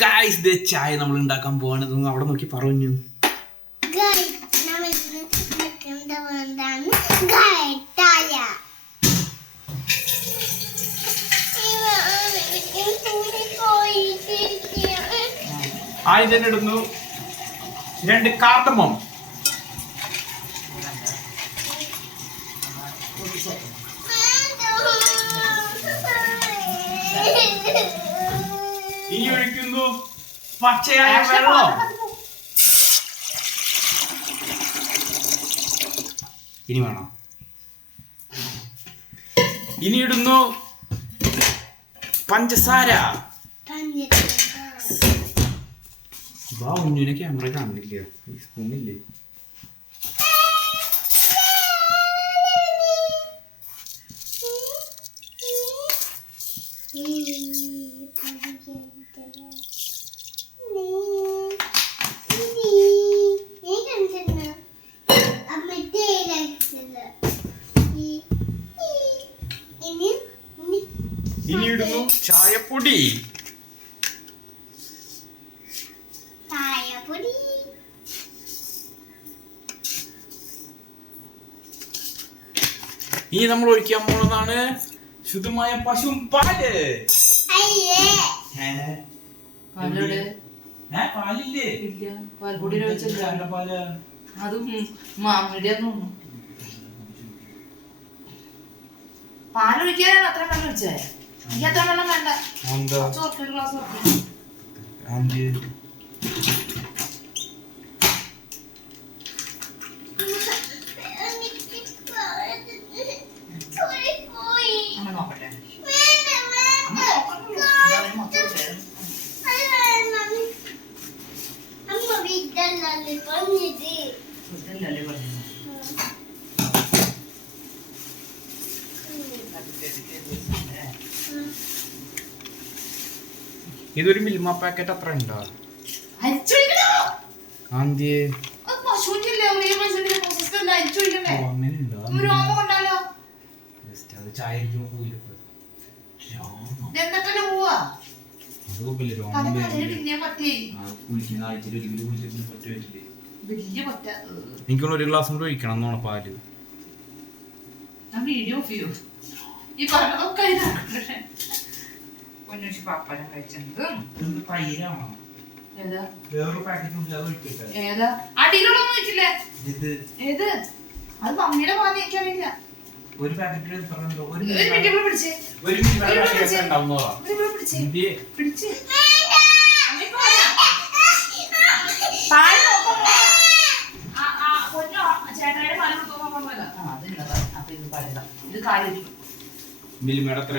Guys ദേ ചായ നമ്മൾ ഉണ്ടാക്കാൻ പോവാണ്. അവിടെ നോക്കി പറഞ്ഞു. ആദ്യം ഇടുന്നു 2 കാർഡമം. ഇനി ഒഴിക്കുന്നു പച്ചയായ വെള്ളം. ഇനി വേണം. ഇനി ഇടുന്നു പഞ്ചസാര. ഉണ്ണിനെ ക്യാമറ കാണുന്നില്ല, ഈ സ്പൂണില്ലേ. ഇനി ഇടുന്നു ചായപ്പൊടി. ഇനി നമ്മൾ ഒഴിക്കാൻ പോകുന്നതാണ് ശുദ്ധമായ പശു പാല്. പാലില്ലേ? പാലൊഴിക്കാനാണ് അത്ര വെള്ളം ഒഴിച്ചേ. എനിക്ക് അത്ര വെള്ളം വേണ്ട. ഗ്ലാസ് നോക്കട്ടെ. ഇതൊരു മിൽമ പാക്കറ്റ് അത്ര ഉണ്ടോ? എനിക്കുള്ള 1 ഗ്ലാസ് കൂടെ ഒഴിക്കണം എന്നാണ് പാല്. ഒരു പാക്കറ്റിൽ മിൽമയുടെ എത്ര?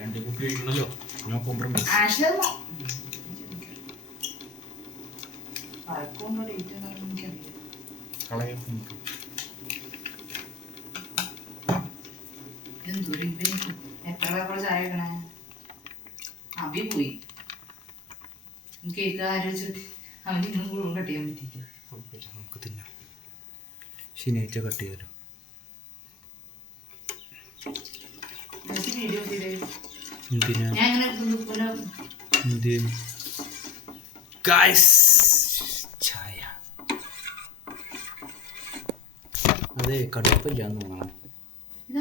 2 കുപ്പി ഒഴിക്കണല്ലോ. No compromise. എത്ര ചായ വെക്കണേ? അബി പോയി കേക്ക് ആലോചിച്ചിട്ട് അവന് ഇന്നും മുഴുവൻ കട്ട് ചെയ്യാൻ പറ്റില്ല. നമുക്ക് തിന്നാം. ശനിയാഴ്ച കട്ട് ചെയ്യാലോ. ചായ അതെ കടുപ്പില്ലാന്ന് തോന്നണം.